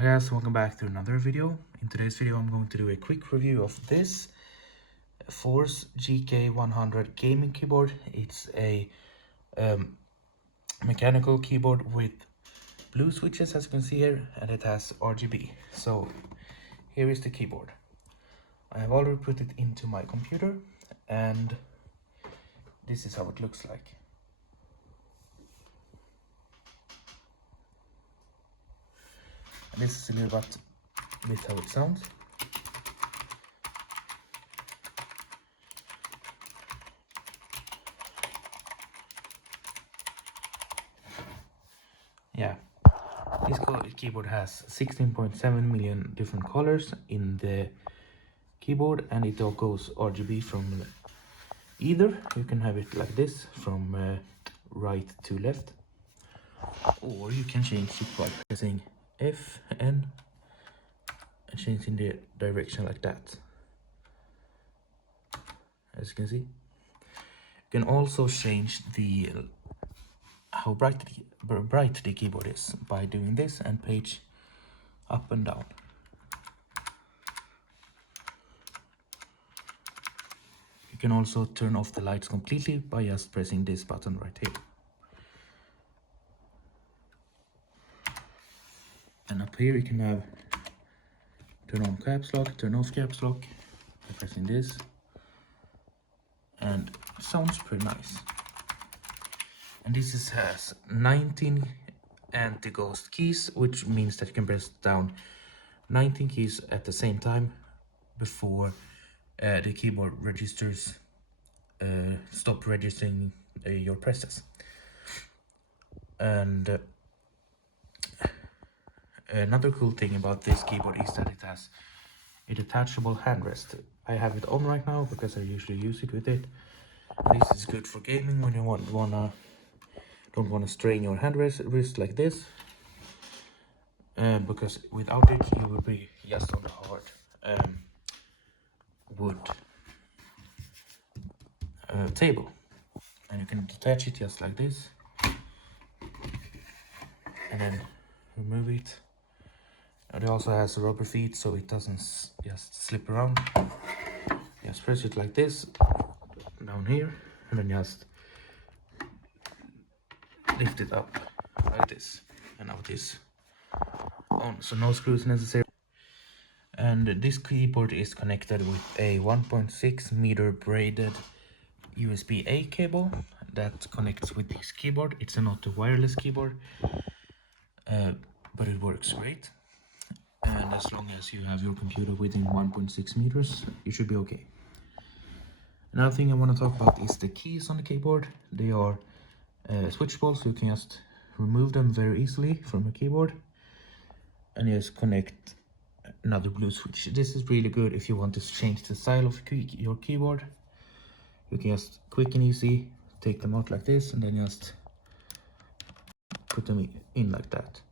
Hi guys, welcome back to another video. In today's video I'm going to do a quick review of this Fourze GK 100 gaming keyboard. It's a mechanical keyboard with blue switches, as you can see here, and it has RGB. So here is the keyboard. I have already put it into my computer and this is how it looks like. And this is a little bit how it sounds. Yeah, this keyboard has 16.7 million different colors in the keyboard, and it all goes RGB from either. You can have it like this from right to left, or you can change it by pressing F, N, and change in the direction like that. As you can see, you can also change the how bright the keyboard is by doing this and page up and down. You can also turn off the lights completely by just pressing this button right here. And up here you can have turn on caps lock, turn off caps lock by pressing this, and it sounds pretty nice. And this has 19 anti-ghost keys, which means that you can press down 19 keys at the same time before the keyboard registers stop registering your presses. And another cool thing about this keyboard is that it has a detachable handrest. I have it on right now because I usually use it with it. This is good for gaming when you don't want to strain your wrist like this, because without it you will be just on the hard wood table. And you can detach it just like this and then remove it. And it also has rubber feet so it doesn't just slip around. Just press it like this down here and then just lift it up like this, and now it is on, so no screws necessary. And this keyboard is connected with a 1.6 meter braided USB-A cable that connects with this keyboard. It's not a wireless keyboard, but it works great. And as long as you have your computer within 1.6 meters, you should be okay. Another thing I want to talk about is the keys on the keyboard. They are switchable, so you can just remove them very easily from your keyboard and just connect another blue switch. This is really good if you want to change the style of your keyboard. You can just quick and easy take them out like this and then just put them in like that.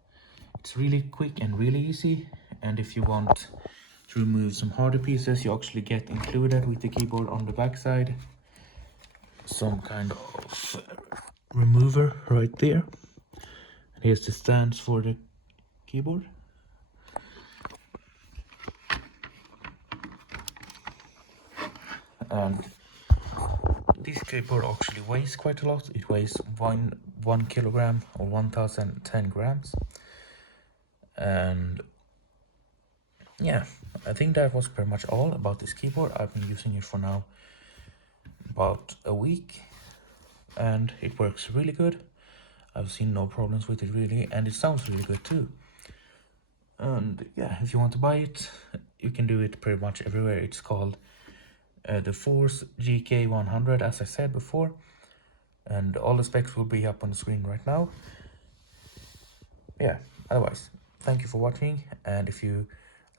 It's really quick and really easy. And if you want to remove some harder pieces, you actually get included with the keyboard on the back side some kind of remover right there. And here's the stands for the keyboard. And this keyboard actually weighs quite a lot. It weighs 1 kilogram or 1010 grams. And yeah, I think that was pretty much all about this keyboard. I've been using it for now about a week and it works really good. I've seen no problems with it really, and it sounds really good too. And yeah, if you want to buy it, you can do it pretty much everywhere. It's called the Fourze GK 100, as I said before, and all the specs will be up on the screen right now. Yeah, otherwise, thank you for watching, and if you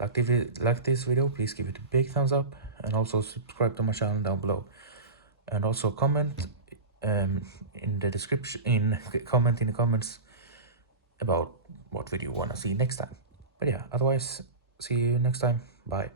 like this video, please give it a big thumbs up and also subscribe to my channel down below, and also comment in the description, comment in the comments about what video you want to see next time. But yeah, otherwise, see you next time. Bye.